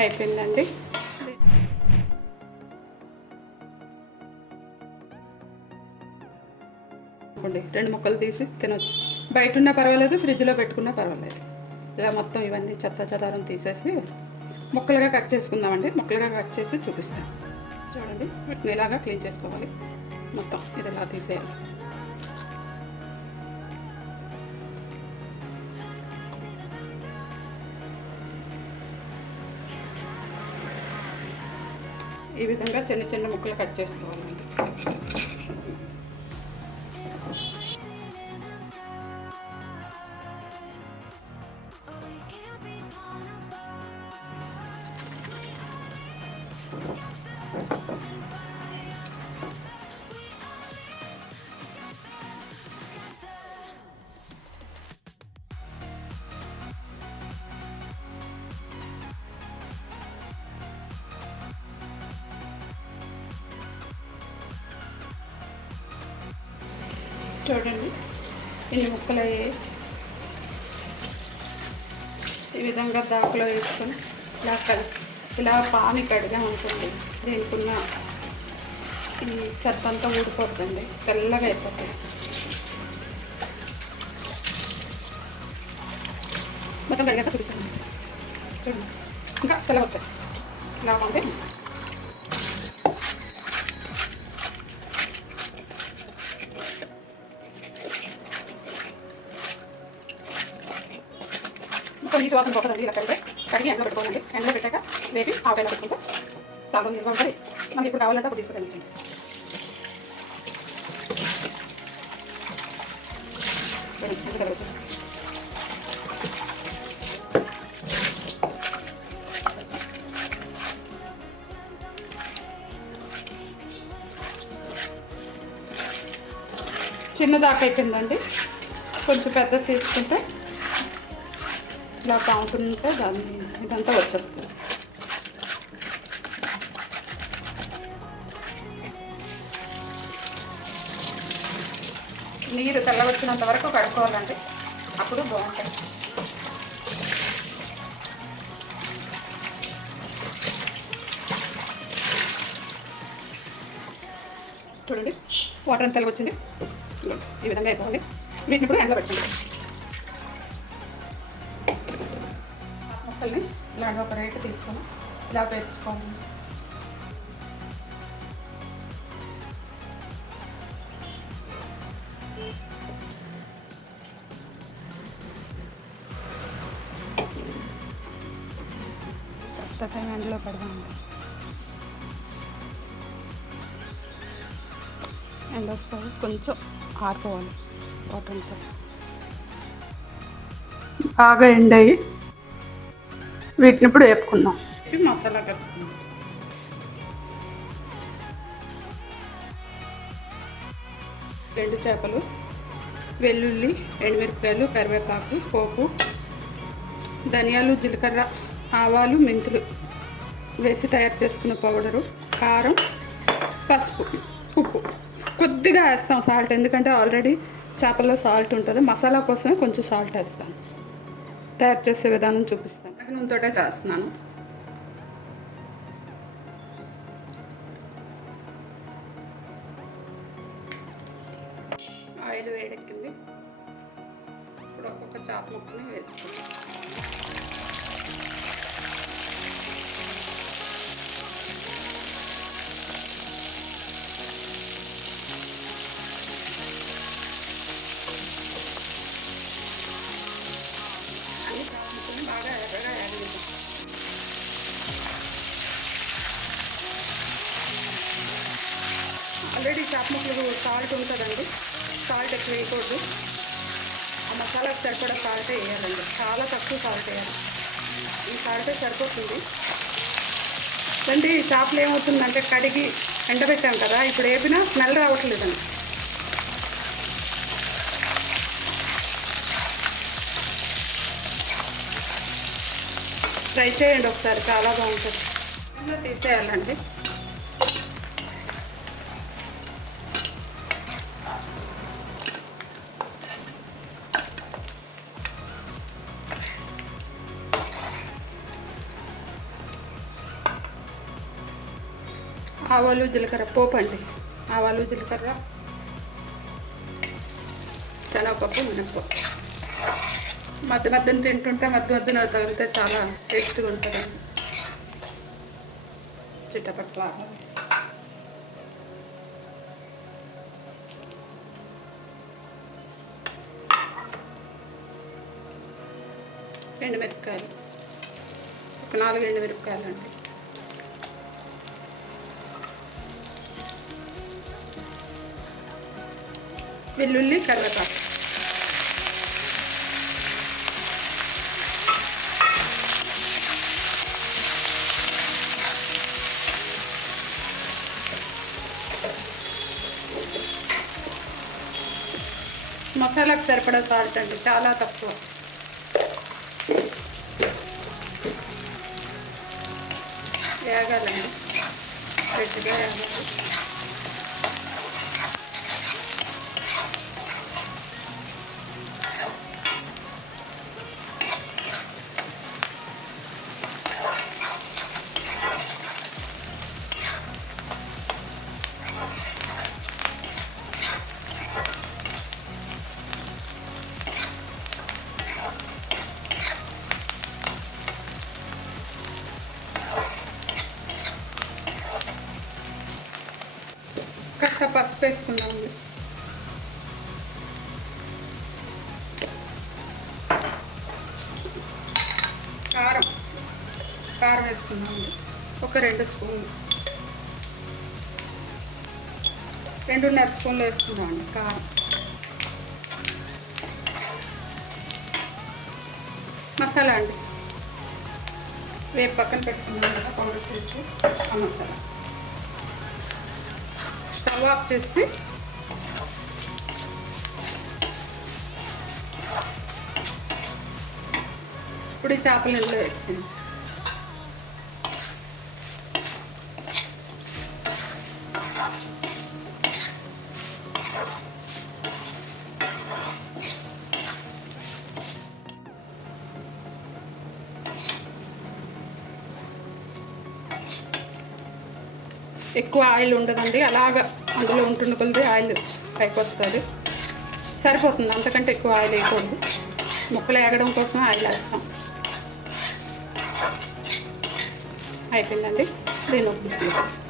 అయిపోయిందండి. అనుకోండి రెండు ముక్కలు తీసి తినొచ్చు. బయట ఉన్నా పర్వాలేదు ఫ్రిడ్జ్లో పెట్టుకున్నా పర్వాలేదు. ఇలా మొత్తం ఇవన్నీ చెత్త చెదారం తీసేసి ముక్కలుగా కట్ చేసుకుందామండి. ముక్కలుగా కట్ చేసి చూపిస్తాను. చూడండి వీటిని ఇలాగా క్లీన్ చేసుకోవాలి? మొత్తం ఇది ఇలా తీసేయాలి? ఈ విధంగా చిన్న చిన్న ముక్కలు కట్ చేసుకోవాలండి. చూడండి. ఇన్ని ముక్కలు అయ్యాయి ఈ విధంగా దాకలో వేసుకొని ఇలా కడి ఇలా పాని కడిగామనుకోండి దీనికున్న ఈ చెత్త అంతా ఊడిపోతుందండి తెల్లగా అయిపోతుంది. మొత్తం కడిగా చూపిస్తాను. ఇంకా తెల్ల వస్తాయి. ఇలా ఉంది ఈ సువాసన పోతుందండి ఇలా కడిగి కడిగి ఎండలో పెట్టుకోవాలండి. ఎండలో పెట్టాక వేపి ఆవకాయలో పెట్టుకుంటే చాలా రోజులు నిల్వ ఉంటుంది మనకి ఇప్పుడు కావాలంటే అప్పుడు తీసుకుని చిన్న దాకా అయిపోయిందండి. కొంచెం పెద్ద తీసుకుంటే ఇట్లా కాముతుంటే దాన్ని ఇదంతా వచ్చేస్తుంది. నీరు తెల్లవచ్చినంత వరకు కడుక్కోవాలండి. అప్పుడు బాగుంటుంది. చూడండి వాటర్ అంతా వచ్చింది ఈ విధంగా అయిపోవాలి. వీటిని కూడా ఎండలో పెట్టండి. ఇలాగ ఒక రేటు తీసుకొని ఇలా పేర్చుకోవాలి కాస్త టైం ఎండలో పెడదామండి ఎండ వస్తుంది కొంచెం ఆరిపోవాలి వాటర్ అంతా బాగా ఎండాయి వీటిని ఇప్పుడు వేపుకుందాం. ఇది మసాలా కలుపుకుందాం. రెండు చేపలు వెల్లుల్లి ఎండుమిరపకాయలు కరివేపాకు పోపు ధనియాలు జీలకర్ర ఆవాలు మెంతులు వేసి తయారు చేసుకున్న పౌడరు కారం పసుపు ఉప్పు. కొద్దిగా వేస్తాం సాల్ట్ ఎందుకంటే ఆల్రెడీ చేపల్లో సాల్ట్ ఉంటుంది. మసాలా కోసమే కొంచెం సాల్ట్ వేస్తాను తయారు చేసే విధానం చూపిస్తాను నూనెతోటే చేస్తున్నాను. ఆయిల్ వేడెక్కింది. ఇప్పుడు ఒక్కొక్క చేప ముక్కని వేసుకుంటాం ఆల్రెడీ చేప ముక్కలు సాల్ట్ ఉంటుందండి. సాల్ట్ ఎక్కువ వేయకూడదు. ఆ మసాలాకు సరిపడా సాల్ట్ వేయాలండి. చాలా తక్కువ సాల్ట్ వేయాలి. ఈ సాల్టే సరిపోతుంది. అంటే ఈ చేపలు ఏమవుతుందంటే కడిగి ఎండబెట్టాం కదా ఇప్పుడు ఏపినా స్మెల్ రావట్లేదండి. ట్రై చేయండి ఒకసారి చాలా బాగుంటుంది. తీసేయాలండి? ఆవాలు జీలకర్ర పోపు అండి. ఆవాలు జీలకర్ర శనగపప్పు మినప్పప్పు. మధ్య మధ్యన తింటుంటే మధ్య మధ్యన తగిలితే చాలా టేస్ట్గా ఉంటుందండి చిట్టపట్ల. ఎండుమిరపకాయలు. ఒక నాలుగు ఎండుమిరపకాయలు అండి వెల్లుల్లి కరివేపాకు మసాలాకు సరిపడా సాల్ట్ అండి చాలా తక్కువ. వేగాలండి. గట్టిగా వేగాలి. కాస్త పసుపు వేసుకుందామండి కారం కారం వేసుకుందామండి ఒక రెండు స్పూన్లు రెండున్నర స్పూన్లు వేసుకుందామండి కారం మసాలా అండి రేపు పక్కన పెట్టుకున్నాం కదా పౌడర్ చేసి ఆ మసాలా స్టవ్ ఆఫ్ చేసి ఇప్పుడు ఈ చేపల నీళ్ళు వేసుకుంది. ఎక్కువ ఆయిల్ ఉండదండి అలాగ అందులో ఉంటున్న కొద్ది ఆయిల్ పైకి వస్తుంది. సరిపోతుంది అంతకంటే ఎక్కువ ఆయిల్ వేయకూడదు. ముక్కలు ఏగడం కోసం ఆయిల్ వేస్తాం. అయిపోయిందండి. దీని ఒక తీసేస్తాం